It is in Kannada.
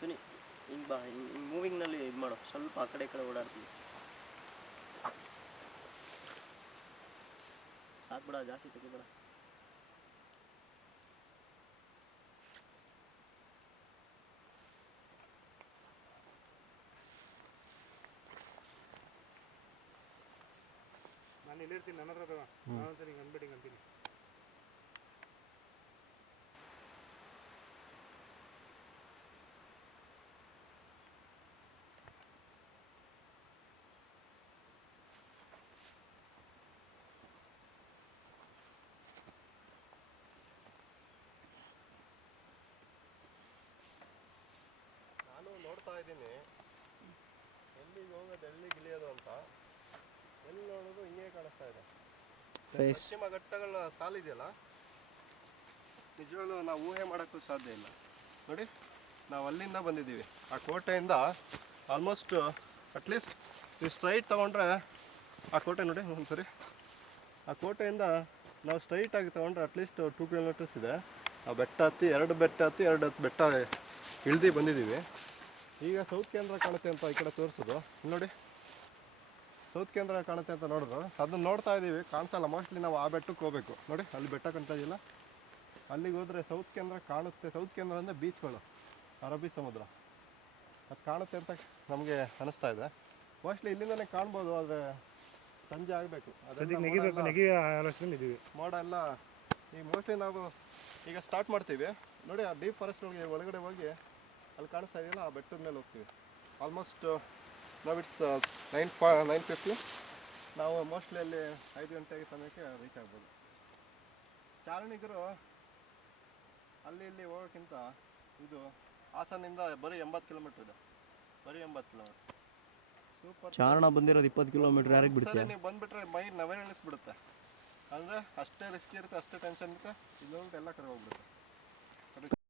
ಸುನಿ ಹಿಂಗೆ ಬಾ, ಹಿಂಗೆ ಮೂವಿಂಗ್ನಲ್ಲಿ ಇದು ಮಾಡು, ಸ್ವಲ್ಪ ಆ ಕಡೆ ಈ ಕಡೆ ಓಡಾಡ್ತೀವಿ. ಸಾಕು ಬಿಡ, ಜಾಸ್ತಿ ತೆಗಿಬೇಡ. ನಾನು ಇಲ್ಲಿರ್ತೀನಿ, ನನ್ನ ಹತ್ರ ತಗೋ. ನಾನು ಒಂದ್ಸರಿ ಹಿಂಗೆ ಅಂದ್ಬಿಟ್ಟು ಹಿಂಗೆ ಅಂತೀನಿ. ನಾನು ನೋಡ್ತಾ ಇದ್ದೀನಿ ಎಲ್ಲಿಗೆ ಹೋಗೋದು ಎಲ್ಲಿಗೆ ಇಳಿಯೋದು ಅಂತ. ಎಲ್ಲಿ ನೋಡೋದು ಹಿಂಗೆ ಕಾಣಿಸ್ತಾ ಇದೆ. ಪಶ್ಚಿಮ ಘಟ್ಟಗಳ ಸಾಲಿದೆಯಲ್ಲ, ನಿಜವಾಗ್ಲೂ ನಾವು ಊಹೆ ಮಾಡೋಕ್ಕೂ ಸಾಧ್ಯ ಇಲ್ಲ. ನೋಡಿ, ನಾವು ಅಲ್ಲಿಂದ ಬಂದಿದ್ದೀವಿ. ಆ ಕೋಟೆಯಿಂದ ಆಲ್ಮೋಸ್ಟ್ ಅಟ್ಲೀಸ್ಟ್ ನೀವು ಸ್ಟ್ರೈಟ್ ತೊಗೊಂಡ್ರೆ ಆ ಕೋಟೆ ನೋಡಿ ಒಂದ್ಸರಿ. ಆ ಕೋಟೆಯಿಂದ ನಾವು ಸ್ಟ್ರೈಟಾಗಿ ತೊಗೊಂಡ್ರೆ ಅಟ್ಲೀಸ್ಟ್ 2 ಕಿಲೋಮೀಟರ್ಸ್ ಇದೆ. ಆ ಬೆಟ್ಟ ಹತ್ತಿ 2 ಬೆಟ್ಟ ಹತ್ತಿ 2 ಬೆಟ್ಟ ಇಳ್ದು ಬಂದಿದ್ದೀವಿ. ಈಗ ಸೌತ್ ಕೇಂದ್ರ ಕಾಣುತ್ತೆ ಅಂತ ಈ ಕಡೆ ತೋರಿಸೋದು ನೋಡಿ. ಸೌತ್ ಕೇಂದ್ರ ಕಾಣುತ್ತೆ ಅಂತ ನೋಡಿದ್ರು, ಅದನ್ನ ನೋಡ್ತಾ ಇದ್ದೀವಿ, ಕಾಣಿಸಲ್ಲ. ಮೋಸ್ಟ್ಲಿ ನಾವು ಆ ಬೆಟ್ಟಕ್ಕೆ ಹೋಗ್ಬೇಕು. ನೋಡಿ, ಅಲ್ಲಿ ಬೆಟ್ಟ ಕಾಣ್ತಾ ಇದೆಯಲ್ಲ, ಅಲ್ಲಿಗೆ ಹೋದರೆ ಸೌತ್ ಕೇಂದ್ರ ಕಾಣುತ್ತೆ. ಸೌತ್ ಕೇಂದ್ರ ಅಂದರೆ ಬೀಚ್ಗಳು, ಅರಬ್ಬಿ ಸಮುದ್ರ, ಅದು ಕಾಣುತ್ತೆ ಅಂತ ನಮಗೆ ಅನಿಸ್ತಾ ಇದೆ. ಮೋಸ್ಟ್ಲಿ ಇಲ್ಲಿಂದನೇ ಕಾಣ್ಬೋದು, ಆದರೆ ಸಂಜೆ ಆಗಬೇಕು. ಮೋಡ ಎಲ್ಲ ಈಗ ಮೋಸ್ಟ್ಲಿ ನಾವು ಈಗ ಸ್ಟಾರ್ಟ್ ಮಾಡ್ತೀವಿ. ನೋಡಿ, ಆ ಡೀಪ್ ಫಾರೆಸ್ಟ್ ಒಳಗಡೆ ಹೋಗಿ ಅಲ್ಲಿ ಕಾಣಿಸ್ತಾ ಇದೆಯಲ್ಲ, ಆ ಬೆಟ್ಟದ ಮೇಲೆ ಹೋಗ್ತೀವಿ. ಆಲ್ಮೋಸ್ಟ್ ನಾವು ಇಟ್ಸ್ 9:50. ನಾವು ಮೋಸ್ಟ್ಲಿ ಅಲ್ಲಿ 5 ಗಂಟೆಗೆ ಸಮಯಕ್ಕೆ ರೀಚ್ ಆಗ್ಬೋದು. ಚಾರಣಿಗರು ಅಲ್ಲಿ ಇಲ್ಲಿ ಹೋಗೋಕ್ಕಿಂತ ಇದು ಹಾಸನಿಂದ ಬರೀ 80 ಕಿಲೋಮೀಟ್ರ್ ಇದೆ. ಬರೀ 80 ಕಿಲೋಮೀಟ್ರ್. ಸೂಪರ್. ಚಾರಣ ಬಂದಿರೋದು 20 ಕಿಲೋಮೀಟ್ರ್. ಯಾರಿಗೆ ಬಿಡ್ತೀವಿ? ನೀವು ಬಂದುಬಿಟ್ರೆ ಮೈಂಡ್ ನವಿಲಿಸ್ಬಿಡುತ್ತೆ. ಅಂದರೆ ಅಷ್ಟೇ ರಿಸ್ಕ್ ಇರುತ್ತೆ, ಅಷ್ಟೇ ಟೆನ್ಷನ್ ಇರುತ್ತೆ. ಇಲ್ಲೋಗಿ ಎಲ್ಲ ಕಡೆ ಹೋಗ್ಬಿಡುತ್ತೆ.